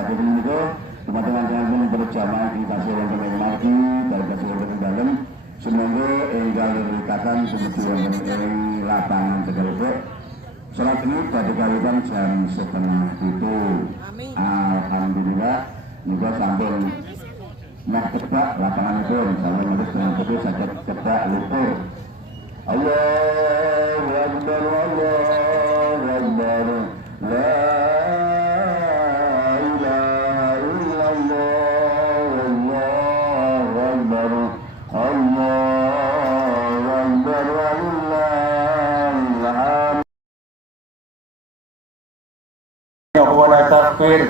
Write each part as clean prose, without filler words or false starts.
sakit itu teman-teman yang berjamaah di kasih yang lagi dari kasih yang dalam semoga enggal berikatan kemudian yang lapangan Tegalebek sholat ini pada kalian jam 6:30. Alhamdulillah juga sambil nak tebak lapangan itu sambil menulis dengan itu saja tebak lumpur. Allahu Akbar, Allahu Akbar, la ilaha illallah, Allahu Akbar, Allahu Akbar, walillahi alhamd. Wa nastaghfir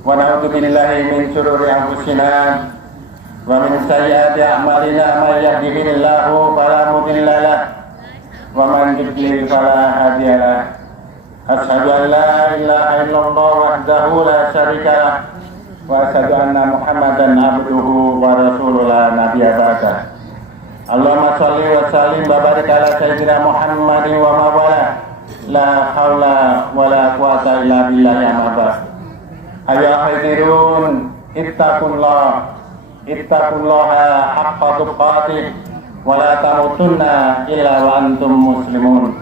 wa na'udzu billahi min shururi anfusina wa min sayyiati a'malina may yahdihillahu fala mudilla lahu wa man yudlil fala hadiya lahu. Asyhadu an la ilaha illallah wahdahu la syarika lahu wa asyhadu anna Muhammadan abduhu wa rasuluhu la nabiyya ba'da. Allahumma shalli wa sallim wa barik ala sayyidina Muhammadin wa mawala la haula wa la quwata illa billahi al-azim. Ayuha hadirun ittaqullaha haqqa tuqatih wa la tamutunna illa wa antum muslimun.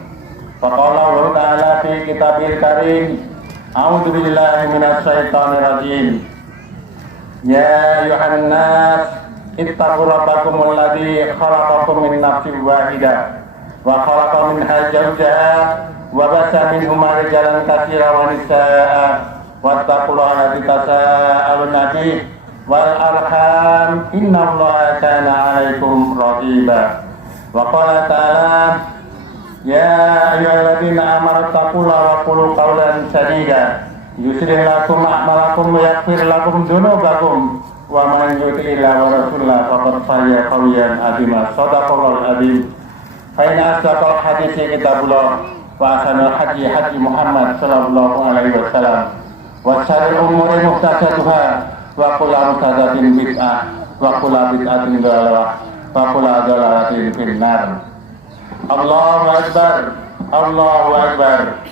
Faqala Allah ta'ala fi kitabil karim, a'udzu billahi minasy syaithanir rajim. Ya ayuhan nas ittaqu rabbakumul ladzi khalaqakum min nafsin wahidah wa khalaqa minha zawjaha wa basa minhuma rijalan katsiran wa nisaa'a wattaqullaha alladzi tasaaluna bihi wal arham innallaha kana 'alaikum raqiba. Wa qala ta'ala ya ayyuhalladzina amanu taqullaha wa qulu qawlan sadida yuslih lakum a'malakum wa yaghfir lakum dzunubakum wa man yuti'illaha wa rasulahu faqad faza fawzan 'azima. Shadaqallahul 'azim. Fa inna asdaqal hadithi kitabullah wa ahsanal hadi hadi Muhammad sallallahu alaihi wasallam wa syarrul umuri muhdatsatuha wa kullu muhdatsatin bid'ah wa kullu bid'atin dhalalah wa kullu dhalalatin finnar. Allahu akbar, Allahu akbar,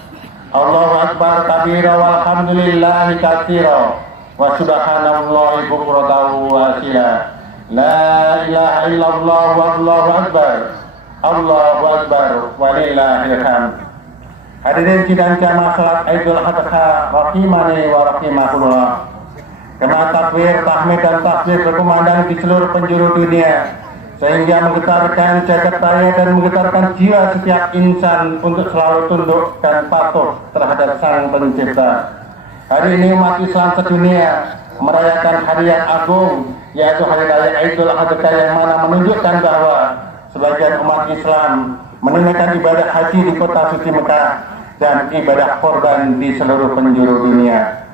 Allahu akbar kabira walhamdulillahi katsira wa subhanallahi bukratan wa asila. La ilaha illallah wallahu akbar, Allahu akbar walillahil hamd. Hadirin sidang jamaah salat Idul Adha rahimani wa rahimakumullah. Kema takbir, tahmid dan tasbih berkumandang di seluruh penjuru dunia sehingga menggetarkan jagat raya dan menggetarkan jiwa setiap insan untuk selalu tunduk dan patuh terhadap Sang Pencipta. Hari ini umat Islam sedunia merayakan hari yang agung, yaitu hari raya Idul Adha yang mana menunjukkan bahwa sebagian umat Islam menunaikan ibadah haji di kota suci Mekah dan ibadah korban di seluruh penjuru dunia.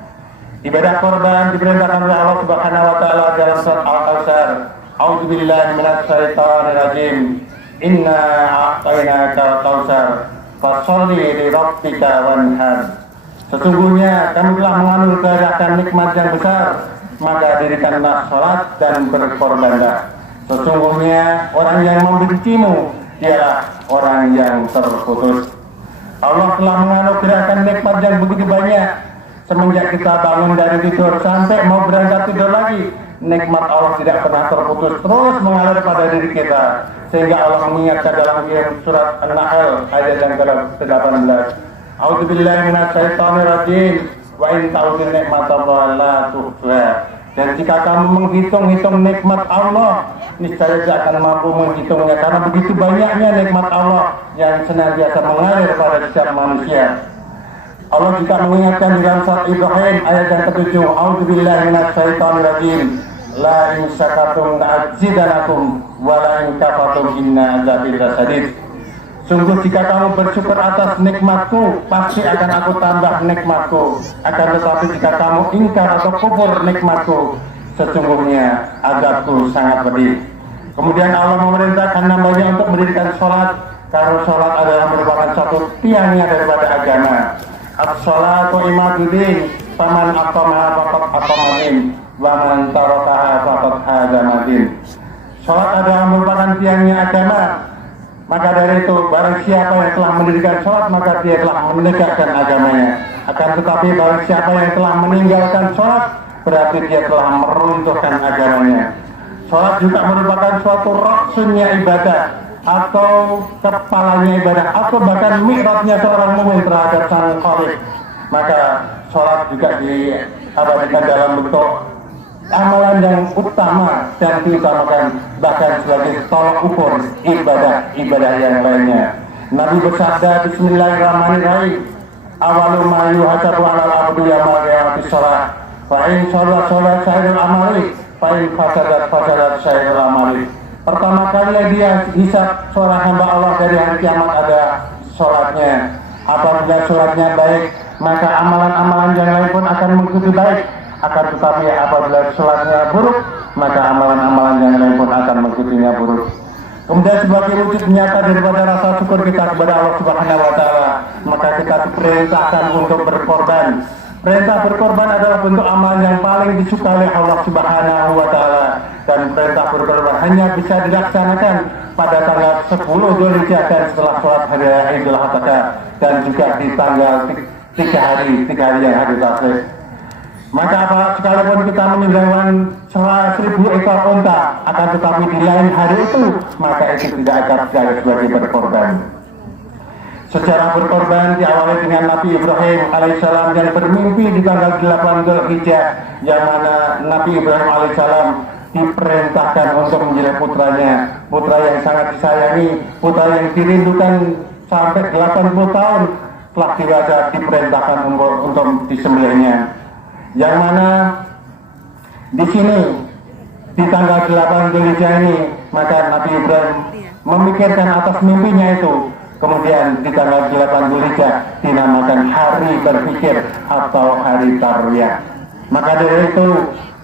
Ibadah korban diperintahkan oleh Allah Subhanahu wa taala dalam surat Al-Kautsar. A'udzu billahi minasy syaithanir rajim. Inna a'tainakal kautsar fasholli li rabbika wanhar. Sesungguhnya kami telah menganugerahkan nikmat yang besar, maka dirikanlah salat dan berkorbanlah. Sesungguhnya orang yang membencimu ialah orang yang terputus. Allah telah menganugerahkan nikmat yang begitu banyak semenjak kita bangun dari tidur sampai mau berangkat tidur lagi. Nikmat Allah tidak pernah terputus, terus mengalir pada diri kita, sehingga Allah mengingatkan dalam surat An-Nahl ayat yang ke-18. A'udzubillahi minasyaitonir rajim. Wa in ta'udzu ni'matallahi la tuhsuha. Dan jika kamu menghitung-hitung nikmat Allah, niscaya tidak akan mampu menghitungnya, karena begitu banyaknya nikmat Allah yang senantiasa mengalir pada setiap manusia. Allah juga mengingatkan di dalam surat Ibrahim ayat yang ke-7, A'udzubillahi minasyaitonir rajim. La in syakartum la'azidanakum wa la in kafartum inna azabi lasyadid. Sungguh jika kamu bersyukur atas nikmatku, pasti akan aku tambah nikmatku. Akan tetapi jika kamu ingkar atau kufur nikmatku, sesungguhnya azabku sangat pedih. Kemudian Allah memerintahkan hambanya untuk mendirikan sholat, karena sholat adalah merupakan satu tiangnya daripada agama. As-sholatu imaduddin, faman aqamaha faqad aqamaddin, wa man tarakaha faqad hadamadin. Sholat adalah merupakan tiangnya agama. Maka dari itu, barang siapa yang telah mendirikan sholat, maka dia telah menegakkan agamanya. Akan tetapi barang siapa yang telah meninggalkan sholat, berarti dia telah meruntuhkan agamanya. Sholat juga merupakan suatu ruksunnya ibadah, atau kepalanya ibadah, atau bahkan mi'rajnya seorang mukmin terhadap Sang Khalik. Maka sholat juga diabadikan dalam bentuk amalan yang utama dan diutamakan, bahkan sebagai tolak ukur ibadah yang lainnya. Nabi bersabda, Bismillahirrahmanirrahim, awalu ma yuhasabu 'alal abdi yaumil qiyamati shalah, fa in shalat sairul amali, fa in fasadat sairul amali. Pertama kali dia hisab seorang hamba Allah dari hari kiamat ada sholatnya. Apabila sholatnya baik, maka amalan-amalan yang lain pun akan mengikuti baik. Akan tetapi apabila sholatnya buruk, maka amalan-amalan yang lain pun akan mengikutinya buruk. Kemudian sebagai wujud nyata daripada rasa syukur kita kepada Allah Subhanahu wa Ta'ala, maka kita diperintahkan untuk berkorban. Perintah berkorban adalah bentuk amal yang paling disukai oleh Allah Subhanahu wa Ta'ala, dan perintah berkorban hanya bisa dilaksanakan pada tanggal 10 Dzulhijjah dan setelah sholat hari raya Idul Adha, dan juga di tanggal 3 hari yang hadis asli. Maka sekalipun kita meninggalkan 1000 ekor unta, akan tetapi di lain hari itu, maka itu tidak akan dianggap sebagai berkorban. Sejarah berkorban diawali dengan Nabi Ibrahim alaihissalam yang bermimpi di tanggal 8 Dzulhijjah, yang mana Nabi Ibrahim alaihissalam diperintahkan untuk menjadi putranya, putra yang sangat disayangi, putra yang dirindukan sampai 80 tahun telah dewasa, diperintahkan untuk disembelihnya. Yang mana di sini di tanggal 8 Dzulhijjah ini, maka Nabi Ibrahim memikirkan atas mimpinya itu. Kemudian di tanggal 8 Dzulhijjah dinamakan hari berpikir atau hari tarwiyah. Maka dari itu,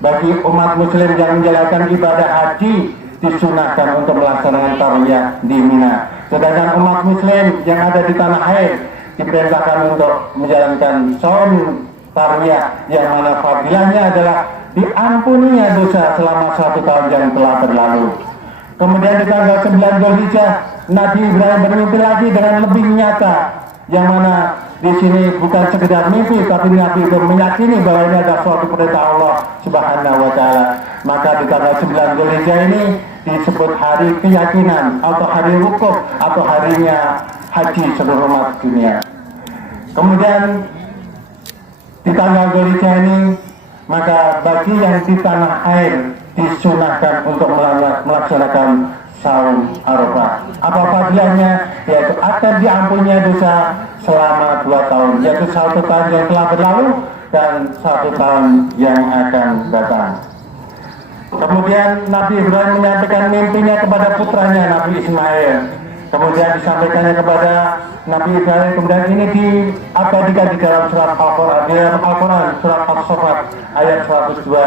bagi umat muslim yang menjalankan ibadah haji disunahkan untuk melaksanakan tarwiyah di Mina. Sedangkan umat muslim yang ada di tanah air diperintahkan untuk menjalankan saum tarwiyah, yang mana fadilahnya adalah diampuninya dosa selama 1 tahun yang telah berlalu. Kemudian di tanggal 9 Dzulhijjah Nabi Ibrahim bermimpi lagi dengan lebih nyata, yang mana di sini bukan sekedar mimpi, tapi Nabi itu meyakini bahwa ini adalah suatu perintah Allah Subhanahu wa Ta'ala. Maka di tanggal 9 Dzulhijjah ini disebut hari keyakinan atau hari wukuf atau harinya haji seluruh umat dunia. Kemudian di tanggal Dzulhijjah ini, maka bagi yang di tanah air disunahkan untuk melaksanakan saum Arafah. Apa fadilahnya? Yaitu akan diampuninya dosa selama 2 tahun, yaitu 1 tahun yang telah berlalu dan 1 tahun yang akan datang. Kemudian Nabi Ibrahim menyampaikan mimpinya kepada putranya Nabi Ismail. Kemudian disampaikannya kepada Nabi Ibrahim. Kemudian ini diabadikan di dalam surat Al-Quran, surat As-Saffat ayat 102.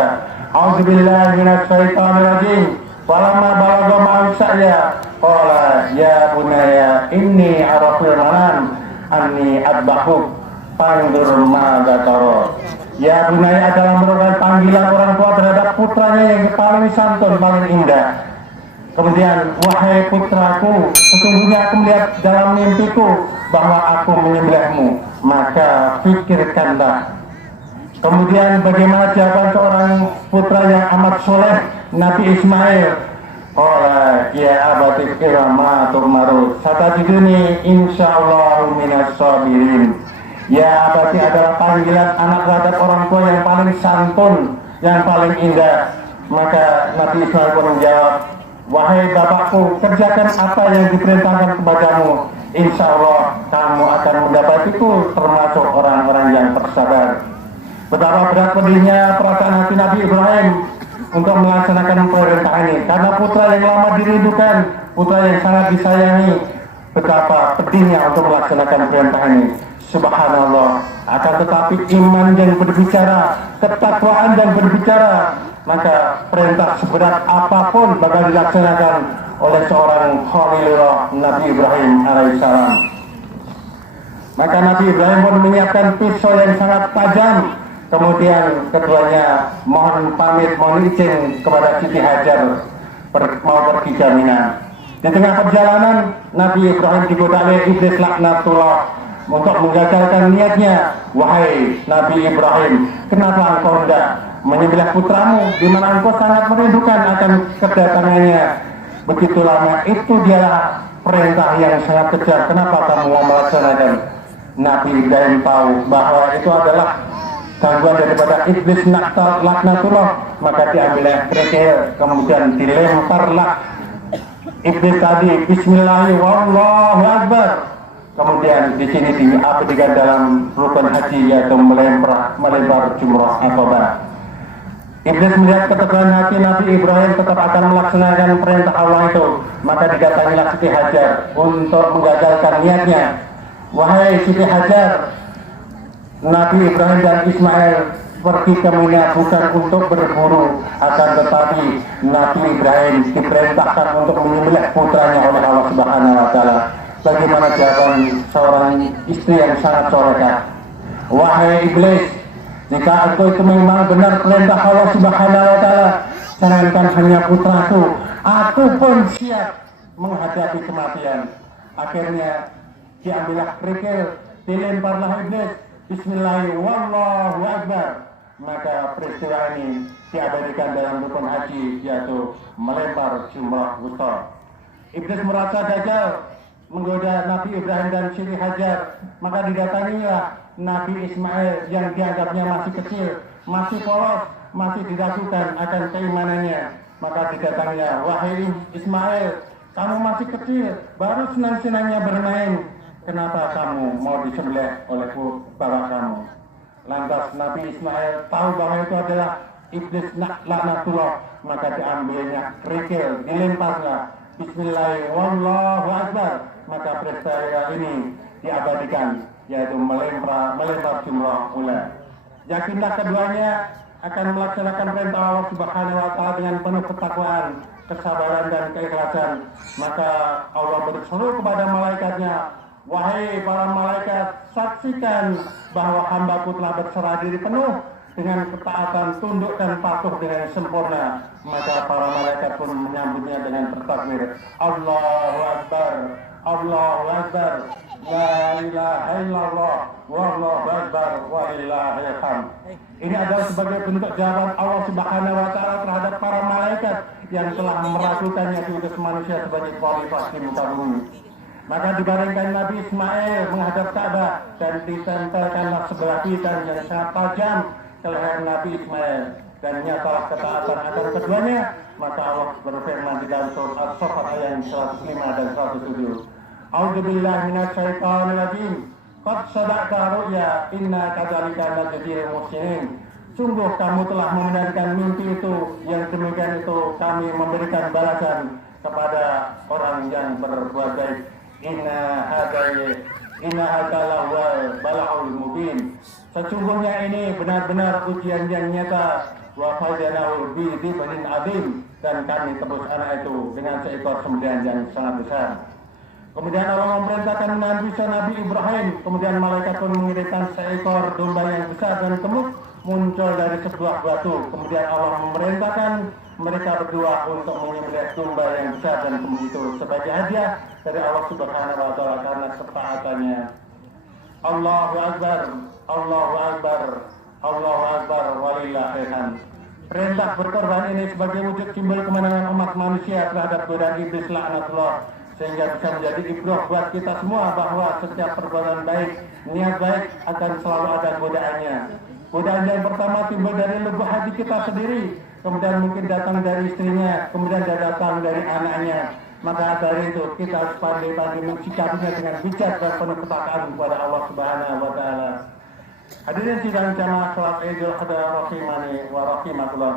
A'udzubillahi minasyaitonirrajim. Falamma balagha ma'asya qala ya bunayya inni ara fil manam anni adbahuk fanzur madza tara. Ya bunayya adalah merupakan panggilan orang tua terhadap putranya yang paling santun, paling indah. Kemudian, wahai putraku, sesungguhnya aku melihat dalam mimpiku bahwa aku menyembelihmu, maka pikirkanlah. Kemudian bagaimana jawaban seorang putra yang amat soleh, Nabi Ismail? Ya abati firma tu'maru satajiduni insyaallah minas sabirin. Ya abati adalah panggilan anak terhadap orang tua yang paling santun, yang paling indah. Maka Nabi Ismail pun menjawab, wahai bapakku, kerjakan apa yang diperintahkan kepadamu. Insya Allah kamu akan mendapatiku termasuk orang-orang yang bersabar. Betapa berat pedihnya perasaan hati Nabi Ibrahim untuk melaksanakan perintah ini, karena putra yang lama dirindukan, putra yang sangat disayangi. Betapa pedihnya untuk melaksanakan perintah ini. Subhanallah. Akan tetapi iman yang berbicara, ketakwaan yang berbicara, maka perintah seberat apapun bakal dilaksanakan oleh seorang Khalilullah Nabi Ibrahim alaihissalam. Maka Nabi Ibrahim pun menyiapkan pisau yang sangat tajam. Kemudian keduanya mohon pamit, mohon izin kepada Siti Hajar mau pergi ke Mina. Di tengah perjalanan Nabi Ibrahim digoda oleh iblis laknatullah. untuk menggagalkan niatnya. Wahai Nabi Ibrahim, kenapa engkau tidak menyembelih putramu, di mana engkau sangat merindukan akan kedatangannya begitu lama? Itu dialah perintah yang sangat kejam. Kenapa kamu mau melaksanakan? Nabi Ibrahim tahu bahwa itu adalah gangguan daripada iblis laknatullah, maka diambillah kerikil, kemudian dilemparlah iblis tadi. Bismillahirrahmanirrahim, Allahu Akbar. Kemudian di sini diabadikan dalam rukun haji, yaitu melempar jumrah Aqabah. Iblis melihat keteguhan hati Nabi Ibrahim tetap akan melaksanakan perintah Allah itu, maka didatangilah Siti Hajar untuk menggagalkan niatnya. Wahai Siti Hajar, Nabi Ibrahim dan Ismail pergi ke Mina bukan untuk berburu, akan tetapi Nabi Ibrahim diperintahkan untuk menyembelih putranya oleh Allah Subhanahu wa Ta'ala. Bagaimana jawaban seorang istri yang sangat soleha? Wahai iblis, jika aku itu memang benar perintah Allah Subhanahu wa Ta'ala, jangankan hanya putraku, aku pun siap menghadapi kematian. Akhirnya diambillah kerikil, dilemparlah iblis. Bismillahirrahmanirrahim, Allahu Akbar. Maka peristiwa ini diabadikan dalam rukun haji, yaitu melempar jumrah wusta. Iblis merasa gagal menggoda Nabi Ibrahim dan Siti Hajar, maka didatangilah Nabi Ismail yang dianggapnya masih kecil, masih polos, masih diragukan akan keimanannya. Maka didatangilah, wahai Ismail, kamu masih kecil, baru senang-senangnya bermain, kenapa kamu mau disembelih oleh bapak kamu? Lantas Nabi Ismail tahu bahwa itu adalah iblis laknatullah, maka diambilnya kerikil, dilemparnya. Bismillahirrahmanirrahim, Allahu Akbar. Maka peristiwa ini diabadikan, yaitu melempar jumrah ula. Yakinlah keduanya akan melaksanakan perintah Allah Subhanahu wa Ta'ala dengan penuh ketakwaan, kesabaran dan keikhlasan. Maka Allah berseru kepada malaikatnya, wahai para malaikat, saksikan bahwa hambaku telah berserah diri penuh dengan ketaatan, tunduk dan patuh dengan sempurna. Maka para malaikat pun menyambutnya dengan bertakbir, Allahu Akbar, Allahu Akbar, la ilaha illallah, wallahu akbar, walillahil hamd. Ini adalah sebagai bentuk jawaban Allah Subhanahu wa Ta'ala terhadap para malaikat yang telah meragukannya diutus manusia sebagai khalifah di muka bumi. Maka dibarengkan Nabi Ismail menghadap Ka'bah dan ditempelkanlah sebelah pisau yang sangat tajam ke leher Nabi Ismail, dan nyatalah ketaatan akan keduanya. Maka Allah berfirman di dalam surat As-Saffat ayat 105 dan 107, A'udzubillahi minasyaitonir rajim. Qad sadaqta ru'ya inna kadzalika najzil muhsinin. Sungguh kamu telah membenarkan mimpi itu, yang demikian itu kami memberikan balasan kepada orang yang berbuat baik. Inna hadalah wal bala'ul mubin. Sesungguhnya ini benar-benar ujian yang nyata. Wa fadanahu bi dhibnin adim, dan kami tebus anak itu dengan seekor sembelihan yang sangat besar. Kemudian Allah memerintahkan Nabi Ibrahim, kemudian malaikat pun mengirimkan seekor domba yang besar dan gemuk muncul dari sebuah batu. Kemudian Allah memerintahkan mereka berdua untuk menyembelih domba yang besar dan gemuk itu sebagai hadiah dari Allah Subhanahu wa Ta'ala karena ketaatannya. Allahu Akbar, Allahu Akbar, Allahu Akbar, walillahil hamd. Perintah berkorban ini sebagai wujud simbol kemenangan umat manusia terhadap godaan iblis laknatullah, sehingga bisa menjadi ibrah buat kita semua bahwa setiap perbuatan baik, niat baik akan selalu ada godaannya. Godaan yang pertama timbul dari lubuk hati kita sendiri, kemudian mungkin datang dari istrinya, kemudian datang dari anaknya. Maka dari itu kita harus pandai-pandai mencikapinya dengan bijak dan penuh ketakwaan kepada Allah Subhanahu wa Ta'ala. Hadirin sidang jamaah salat Idul Adha rahimani wa rahimakumullah.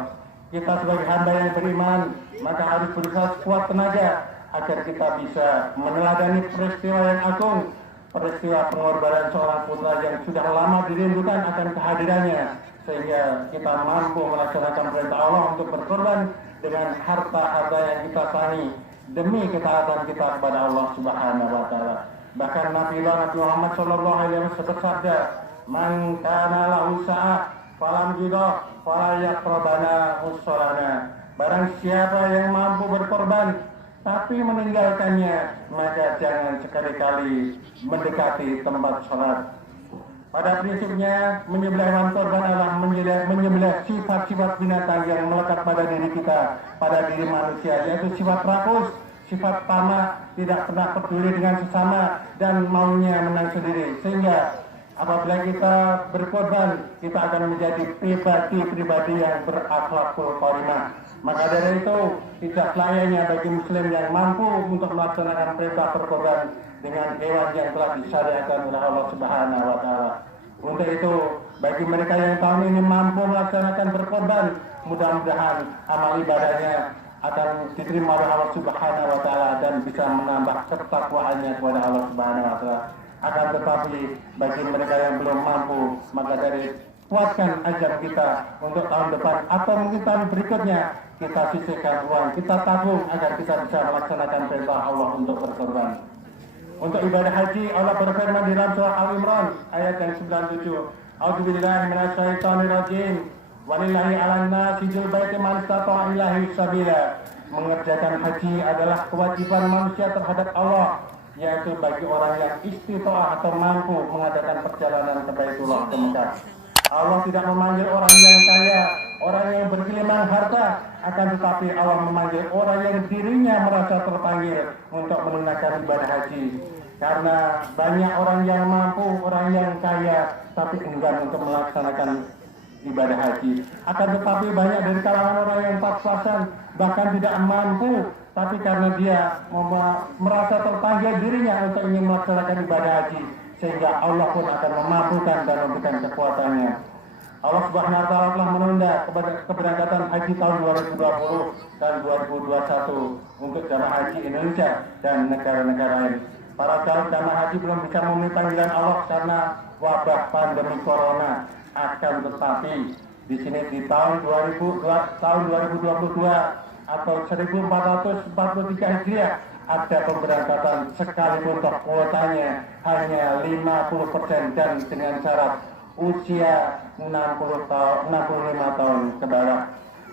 Kita sebagai hamba yang beriman, maka harus berusaha sekuat tenaga agar kita bisa meneladani peristiwa yang agung, peristiwa pengorbanan seorang putra yang sudah lama dirindukan akan kehadirannya, sehingga kita mampu melaksanakan perintah Allah untuk berkorban dengan harta-harta yang kita tani demi ketaatan kita kepada Allah Subhanahu wa Ta'ala. Bahkan Nabi Muhammad sallallahu alaihi wasallam bersabda, "Man kana lahu sa'ah falam yudah fala yaqrabana usrana." Barang siapa yang mampu berkorban tapi meninggalkannya, maka jangan sekali-kali mendekati tempat sholat. Pada prinsipnya, menyembelih hewan kurban adalah menyembelih sifat-sifat binatang yang melekat pada diri kita, pada diri manusia, yaitu sifat rakus, sifat tamak, tidak pernah peduli dengan sesama, dan maunya menang sendiri. Sehingga apabila kita berkorban, kita akan menjadi pribadi yang berakhlakul karimah. Maka dari itu, tidak layaknya bagi muslim yang mampu untuk melaksanakan perintah berkorban dengan hewan yang telah disyariatkan oleh Allah Subhanahu wa Ta'ala. Untuk itu, bagi mereka yang tahun ini mampu melaksanakan berkorban, mudah-mudahan amal ibadahnya akan diterima oleh Allah Subhanahu wa Ta'ala dan bisa menambah ketakwaannya kepada Allah Subhanahu wa Ta'ala. Akan tetapi bagi mereka yang belum mampu, maka dari kuatkan ajar kita untuk tahun depan atau mungkin tahun berikutnya, kita sisihkan uang, kita tabung agar kita bisa melaksanakan perintah Allah untuk berkorban. Untuk ibadah haji, Allah berfirman di dalam surah Al-Imran ayat yang 97, A'udzubillahi minasyaitonirrajim, walillahi 'alan nasi hajjul baiti man istata'a ilaihi sabila. Mengerjakan haji adalah kewajiban manusia terhadap Allah, yaitu bagi orang yang istita'ah atau mampu mengadakan perjalanan ke Baitullah, ke Mekah. Allah tidak memanggil orang yang kaya, orang yang berkelimpahan harta, akan tetapi Allah memanggil orang yang dirinya merasa terpanggil untuk menunaikan ibadah haji. Karena banyak orang yang mampu, orang yang kaya, tapi enggan untuk melaksanakan ibadah haji. Akan tetapi banyak dari kalangan orang yang pas-pasan, bahkan tidak mampu, tapi karena dia merasa terpanggil dirinya untuk ingin melaksanakan ibadah haji, sehingga Allah pun akan memampukan dan memberikan kekuatannya. Allah Subhanahu wa Ta'ala telah menunda keberangkatan haji tahun 2020 dan 2021 untuk jamaah haji Indonesia dan negara-negara lain. Para calon jamaah haji belum bisa memenuhi panggilan Allah karena wabah pandemi corona. Akan tetapi di sini di tahun 2022 atau 1443 Hijriah ada pemberangkatan sekalipun toh kuotanya hanya 50% dan dengan syarat usia 65 tahun ke bawah.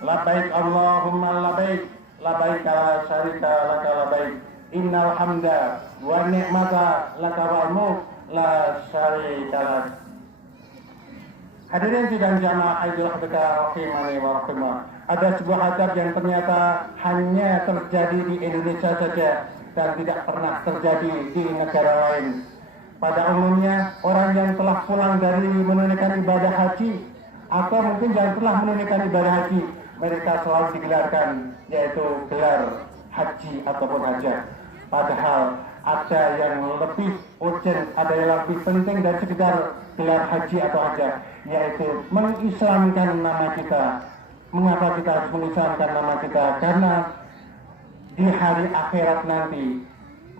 Labaik Allahumma labaik, labaik la syarika laka labaik, innal hamda wa ni'mata laka wal mulk la syarika lak. Hadirin sidang jamaah Idul Adha rahimani wa rahimah. Ada sebuah adab yang ternyata hanya terjadi di Indonesia saja dan tidak pernah terjadi di negara lain. Pada umumnya, orang yang telah pulang dari menunaikan ibadah haji atau mungkin yang telah menunaikan ibadah haji, mereka selalu digelarkan, yaitu gelar haji ataupun hajah. Padahal ada yang lebih urgent, ada yang lebih penting dari sekedar gelar haji atau hajah, yaitu mengislamkan nama kita. Mengapa kita harus mengislamkan nama kita? Karena di hari akhirat nanti,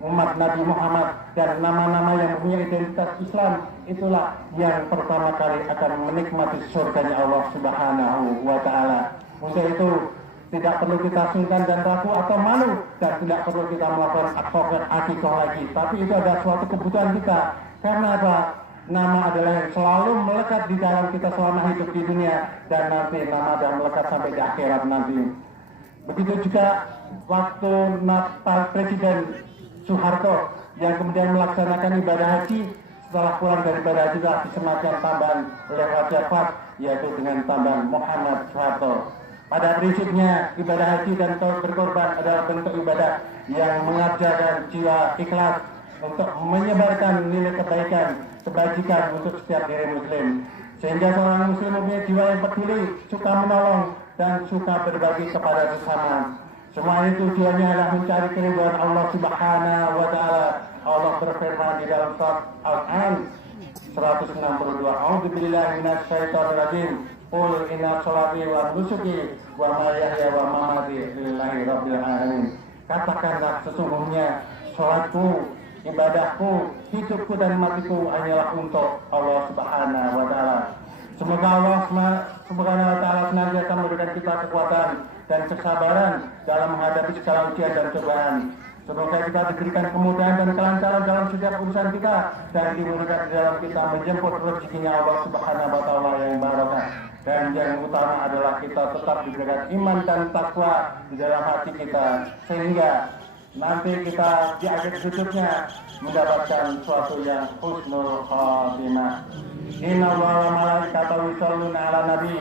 umat Nabi Muhammad dan nama-nama yang punya identitas Islam itulah yang pertama kali akan menikmati surganya Allah Subhanahu wa Ta'ala. Untuk itu tidak perlu kita sungkan dan ragu atau malu, dan tidak perlu kita melakukan akikah lagi, tapi itu adalah suatu kebutuhan kita. Karena apa? Nama adalah yang selalu melekat di dalam kita selama hidup di dunia, dan nanti nama akan melekat sampai di akhirat nanti. Begitu juga waktu Presiden Soeharto yang kemudian melaksanakan ibadah haji, setelah pulang dari ibadah haji telah disematkan tambahan oleh Raja Fas, yaitu dengan tambahan Muhammad Soeharto. Pada prinsipnya ibadah haji dan berkorban adalah bentuk ibadah yang mengajarkan jiwa ikhlas untuk menyebarkan nilai kebaikan, kebajikan untuk setiap diri muslim. Sehingga seorang muslim mempunyai jiwa yang peduli, suka menolong, dan suka berbagi kepada sesama. Semua itu tujuannya adalah mencari keridhaan Allah Subhanahu wa Ta'ala. Allah berfirman di dalam surat Al-An 162, A'udzubillahi minasyaitonirrajim. Qul inna sholati wa nusuki wa mahyaya wa mamati lillahi rabbil alamin. Katakanlah, sesungguhnya sholatku, ibadahku, hidupku dan matiku hanyalah untuk Allah Subhanahu wa Ta'ala. Semoga Allah Subhanahu wa Ta'ala senantiasa memberikan kita kekuatan dan kesabaran dalam menghadapi segala ujian dan cobaan. Semoga kita diberikan kemudahan dan kelancaran dalam setiap urusan kita, dan dimudahkan di dalam kita menjemput rezekinya Allah Subhanahu wa Ta'ala yang barokah. Dan yang utama adalah kita tetap diberikan iman dan takwa di dalam hati kita, sehingga nanti kita di akhir hidupnya mendapatkan suatu yang husnul khatimah. Inna Allaha wa malaikatahu yusholluna 'alan nabi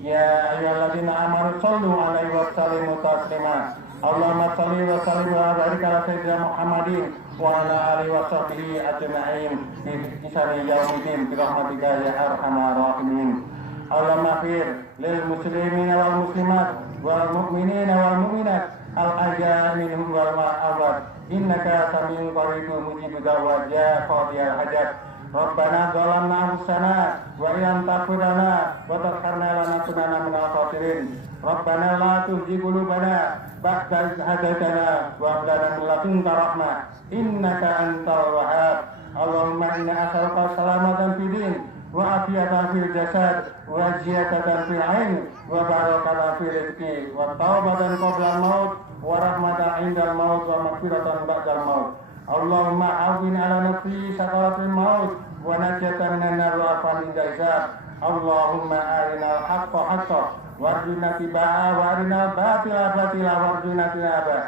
ya ayyuhalladzina amanu shollu 'alaihi wa sallimu taslima. Allahumma shalli wa sallim wa barik ala sayyidina Muhammadin wa ala alihi wa sahbihi ajma'in bi ihsani yaumiddin bi rahmatika ya arhamar rahimin. Allahumma fir lil muslimin wal muslimat wal mu'minin wal mu'minat al ahya minhum wal amwat innaka samiun qaribun mujibud da'wat ya qadiyal hajat. Rabbana zalamna anfusana wa illam taghfir lana wa tarhamna lanakunanna minal khasirin. Rabbana la tuzigh qulubana ba'da idh hadaytana wa hab lana min ladunka rahmah innaka antal wahhab. Allahumma inna as'aluka salamatan fid din wa afiyatan fil jasad wa ziyadatan fil 'ilm wa barakatan fil rizqi wa taubatan qabla al-maut wa rahmatan 'indal maut wa maghfiratan ba'dal maut. Allahumma awin ala nafsi sakaratul maut wa najatan minan nar wa afan inda hisab. Allahumma arina al-haqqa haqqan warjuna tiba'a wa arina batila batila warjuna tinaba.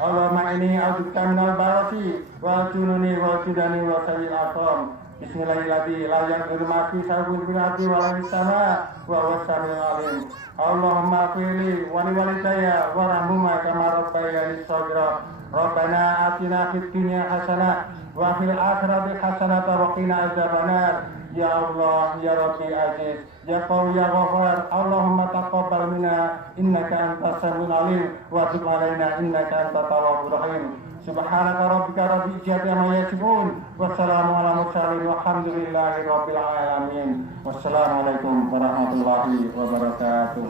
Allahumma ini a'udzubika minal barasi wal jununi wal judani wa sayyil aqam. Bismillahirrahmanirrahim. La yaghfiru ma fi sabul bil ardi wa la fis sama wa huwas samiul alim. Allahumma qili wa li walidayya warhamhuma kama rabbayani shaghira. Rabbana atina fid dunya hasanah wa fil akhirati hasanah wa qina adzabannar. Ya Allah ya Rabbi aziz ya Qawi ya Ghaffar. Allahumma taqabbal minna innaka antas samiul alim wa tub alaina innaka antat tawwabur rahim. Subhanaka rabbika rabbil izzati amma yasifun wa salamun ala mursalin walhamdulillahi rabbil alamin. Wassalamualaikum warahmatullahi wabarakatuh.